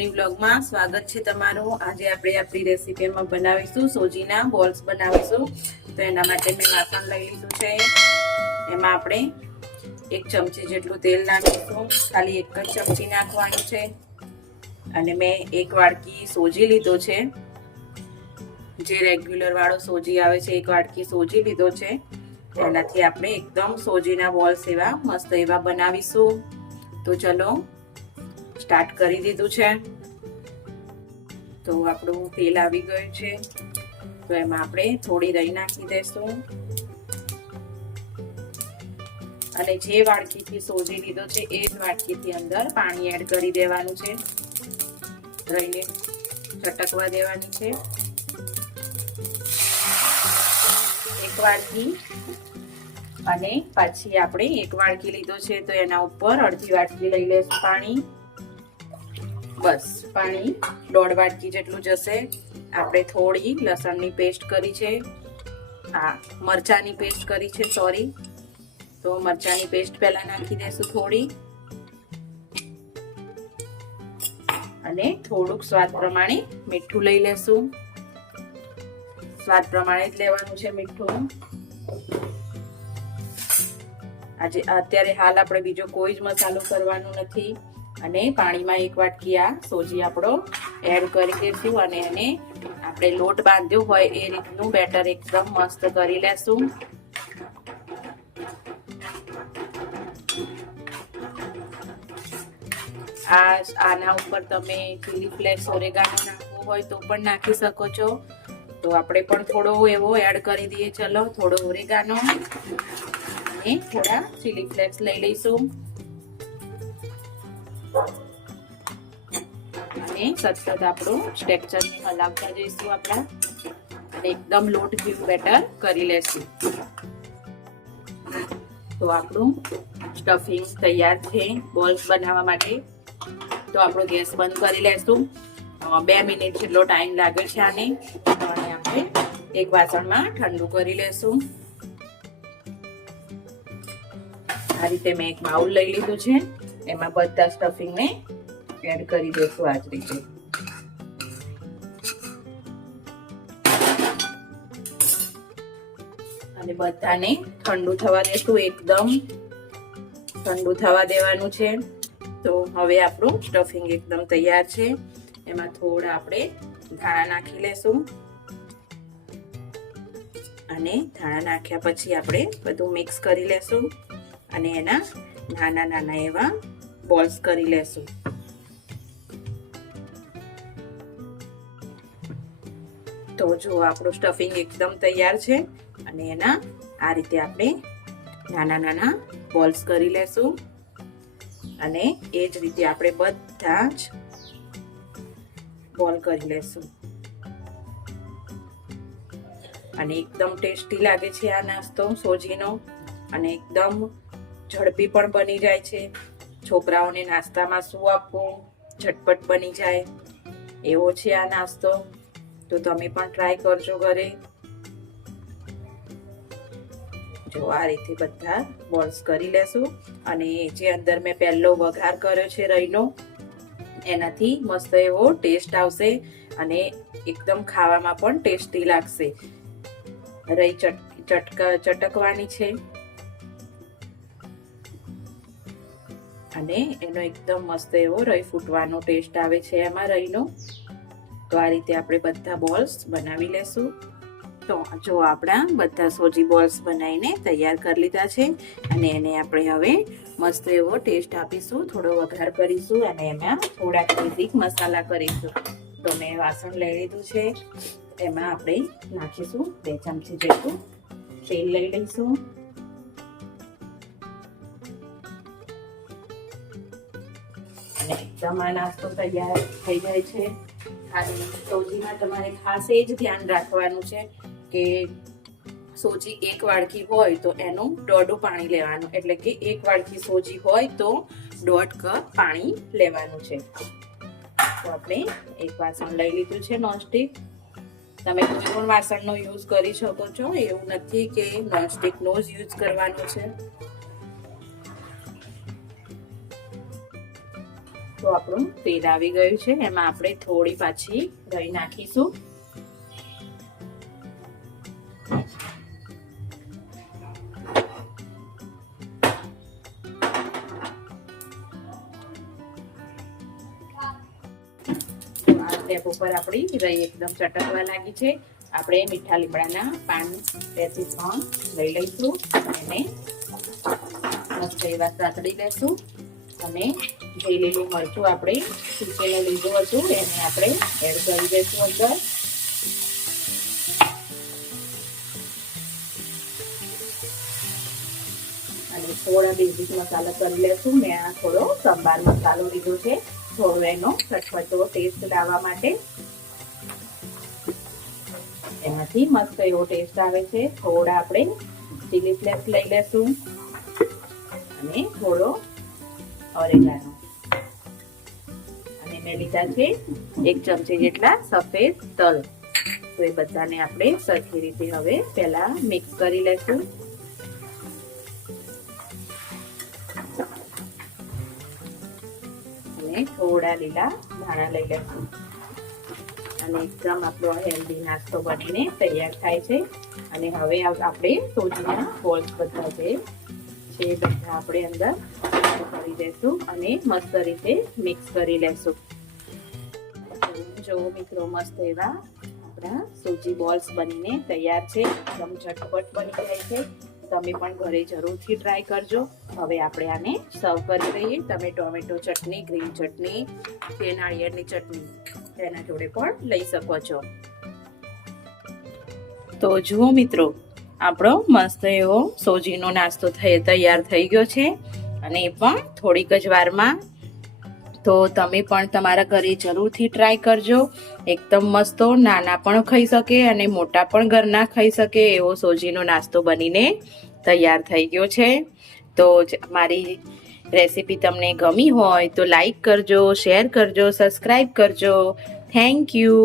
સોની વ્લોગમાં સ્વાગત છે તમારું। આજે આપણે આપણી રેસીપીમાં બનાવીશું સોજીના બોલ્સ બનાવીશું। તો એના માટે મેં વાસણ લઈ લીધું છે। એમાં આપણે 1 ચમચી જેટલું તેલ નાખીશું। ખાલી 1 જ ચમચી નાખવાનું છે। અને મેં 1 વાડકી સોજી લીધો છે, જે રેગ્યુલર વાળો સોજી આવે છે। 1 વાડકી સોજી લીધો છે। એનાથી આપણે એકદમ સોજીના બોલ્સ એવા મસ્ત એવા બનાવીશું। તો ચલો સ્ટાર્ટ કરી દીધું છે। તો આપણું તેલ આવી ગયું છે, તો એમાં આપણે થોડી રાઈ નાખી દઈશું। અને જે વાડકીથી સોજી લીધો છે એ જ વાડકીથી અંદર પાણી એડ કરી દેવાનું છે। રાઈને ચટકવા દેવાની છે। 1 વાડકી અને પછી આપણે 1 વાડકી લીધો છે, તો એના ઉપર અડધી વાડકી લઈ લેશું પાણી। બસ પાણી 1.5 વાડકી જેટલું જશે। આપણે થોડી લસણની પેસ્ટ કરી છે, મરચાની પેસ્ટ કરી છે, સોરી। તો મરચાની પેસ્ટ પહેલા નાખી દેશું થોડી, અને થોડુંક સ્વાદ પ્રમાણે મીઠું લઈ લેશું। સ્વાદ પ્રમાણે જ લેવાનું છે મીઠું। અત્યારે હાલ આપણે બીજો કોઈ જ મસાલો કરવાનો નથી। અને પાણીમાં 1 વાટકી આ સોજી આપણો એડ કરી દઈશું, અને એને આપણે લોટ બાંધ્યો હોય એ રીતનું બેટર એકદમ મસ્ત કરી લેશું। આના ઉપર તમે ચીલી ફ્લેક્સ ઓરેગાનો નાખવો હોય તો પણ નાખી શકો છો। તો આપણે પણ થોડો એવો એડ કરી દઈએ। ચલો થોડો ઓરેગાનો અને થોડા ચીલી ફ્લેક્સ લઈ લઈશું, અને સતત આપણું સ્ટેક્ચરને હલાવતા જઈશું આપણા, અને એકદમ લોટ જેવું બેટર કરી લેશું। તો આપણું સ્ટફિંગ તૈયાર છે બોલ્સ બનાવવા માટે। તો આપણો ગેસ બંધ કરી લેશું। 2 મિનિટ જેટલો ટાઈમ લાગે છે આને, અને આપણે એક વાસણમાં ઠંડુ કરી લેશું। આ રીતે મેં એક બાઉલ લઈ લીધું છે, એમાં બધા સ્ટફિંગને એડ કરી દઈશું આ જ રીતે। અને બધાને ઠંડુ થવા દેશું, એકદમ ઠંડુ થવા દેવાનું છે। તો હવે આપણું સ્ટફિંગ એકદમ તૈયાર છે। એમાં થોડા આપણે ધાણા નાખી લેશું, અને ધાણા નાખ્યા પછી આપણે બધું મિક્સ કરી લેશું, અને એના નાના નાના એવા બોલ્સ કરી લેશું। તો જો આપણું સ્ટફિંગ એકદમ તૈયાર છે, અને એના આ રીતે આપણે નાના નાના બોલ્સ કરી લેશું, અને એ જ રીતે આપણે બધા જ બોલ કરી લેશું। અને એકદમ ટેસ્ટી લાગે છે આ નાસ્તો સોજીનો, અને એકદમ ઝડપી પણ બની જાય છે। છોકરાઓને નાસ્તામાં શું આપવું, ઝટપટ બની જાય એવો છે આ નાસ્તો। તો તમે પણ ટ્રાય કરજો ઘરે। જો આ રીતે બધા બોલ્સ કરી લેશું, અને જે અંદર મેં પહેલો વઘાર કર્યો છે રાઈનો, એનાથી મસ્ત એવો ટેસ્ટ આવશે, અને એકદમ ખાવામાં પણ ટેસ્ટી લાગશે। રાઈ ચટકવાની છે, અને એનો એકદમ મસ્ત એવો રાઈ ફૂટવાનો ટેસ્ટ આવે છે એમાં રાઈનો। તો આ રીતે આપણે બધા બોલ્સ બનાવી લેશું। તો જો આપણા બધા સોજી બોલ્સ બનાવીને તૈયાર કરી લીધા છે, અને એને આપણે હવે મસ્ત એવો ટેસ્ટ આપીશું। થોડો વઘાર કરીશું, અને એમાં થોડા બેઝિક મસાલા કરીશું। તો મેં વાસણ લઈ લીધું છે, એમાં આપણે નાખીશું 2 ચમચી જેટલું તેલ લઈ લઈશું, અને એકદમ આ નાસ્તો તૈયાર થઈ જાય છે। ખાલી સોજીમાં તમારે ખાસ એ જ ધ્યાન રાખવાનું છે કે સોજી 1 વાડકી હોય તો એનું 1.5 પાણી લેવાનું, એટલે કે 1 વાડકી સોજી હોય તો 1.5 કપ પાણી લેવાનું છે। તો આપણે એક વાસણ લઈ લીધું છે નોનસ્ટિક। તમે કોઈ પણ વાસણનો યુઝ કરી શકો છો, એવું નથી કે નોનસ્ટિકનો જ યુઝ કરવાનો છે। તો આપણું તેલ આવી ગયું છે. એમાં આપણે થોડી પાછી રાઈ નાખીશું. આ સ્ટેપ ઉપર આપણી રાઈ એકદમ ચટકવા લાગી છે. આપણે મીઠા લીમડાના પાન 2 થી 3 લઈ લઈશું. એને મસ્ત એવા સાતડી લેશું અને જે લીલું મરચું આપણે સૂકીને લીધું હતું એને આપણે એડ કરી દઈશું અંદર. અને થોડા બેઝિક મસાલા કરી લેશું. મેં આ થોડો સંભાર મસાલો લીધો છે, થોડો એનો ચટપટો ટેસ્ટ લાવવા માટે. એમાંથી મસ્ત એવો ટેસ્ટ આવે છે. થોડા આપણે ચીલી ફ્લેક્સ લઈ લેશું અને થોડો ઓરેગાનો, અને મેં લીધા છે 1 ચમચી જેટલા સફેદ તલ. તો એ બધાને આપણે સરખી રીતે હવે પહેલા મિક્સ કરી લેશું. અને થોડા લીલા ધાણા લઈ લેશું. અને એકદમ આપણો હેલ્ધી નાસ્તો બનીને તૈયાર થાય છે. અને હવે આપણે સોજીના બોલ્સ બધા જે છે બધા આપણે અંદર કરી દેશું અને મસ્ત રીતે મિક્સ કરી લેશું. જો મિત્રો, મસ્ત એવા આપણા સોજી બોલ્સ બનીને તૈયાર છે. એકદમ ઝટપટ બની જાય છે. તમે પણ ઘરે જરૂરથી ટ્રાય કરજો. હવે આપણે આને સર્વ કરી દઈએ. તમે ટોમેટો ચટણી, ગ્રીન ચટણી કે નાળિયેરની ચટણી તેના જોડે પણ લઈ શકો છો. તો જુઓ મિત્રો, આપણો મસ્ત એવો સોજીનો નાસ્તો તૈયાર થઈ ગયો છે, અને એ પણ થોડીક જ વારમાં. તો તમે પણ તમારા ઘરે જરૂરથી ટ્રાય કરજો. એકદમ મસ્ત, નાના પણ ખાઈ શકે અને મોટા પણ ઘરના ખાઈ શકે એવો સોજીનો નાસ્તો બનીને તૈયાર થઈ ગયો છે. તો મારી રેસીપી તમને ગમી હોય તો લાઈક કરજો, શેર કરજો, સબસ્ક્રાઈબ કરજો. Thank you.